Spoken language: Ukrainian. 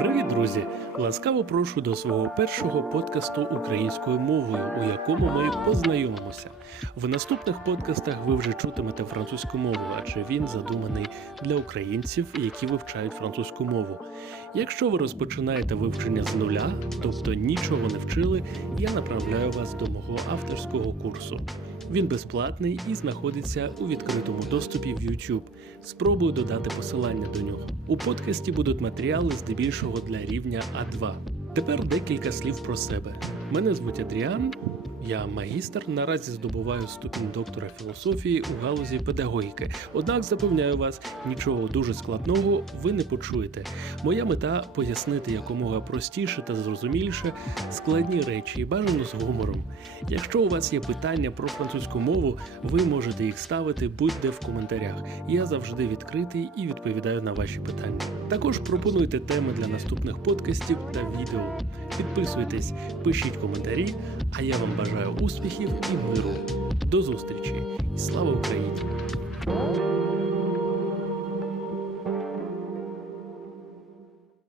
Привіт, друзі! Ласкаво прошу до свого першого подкасту українською мовою, у якому ми познайомимося. В наступних подкастах ви вже чутимете французьку мову, адже він задуманий для українців, які вивчають французьку мову. Якщо ви розпочинаєте вивчення з нуля, тобто нічого не вчили, я направляю вас до мого авторського курсу. Він безплатний і знаходиться у відкритому доступі в YouTube. Спробую додати посилання до нього. У подкасті будуть матеріали здебільшого для рівня А2. Тепер декілька слів про себе. Мене звуть Адріан. Я магістр, наразі здобуваю ступінь доктора філософії у галузі педагогіки. Однак запевняю вас, нічого дуже складного ви не почуєте. Моя мета пояснити якомога простіше та зрозуміліше складні речі і бажано з гумором. Якщо у вас є питання про французьку мову, ви можете їх ставити будь-де в коментарях. Я завжди відкритий і відповідаю на ваші питання. Також пропонуйте теми для наступних подкастів та відео. Підписуйтесь, пишіть коментарі, а я вам бажаю успіхів і миру. До зустрічі і слава Україні!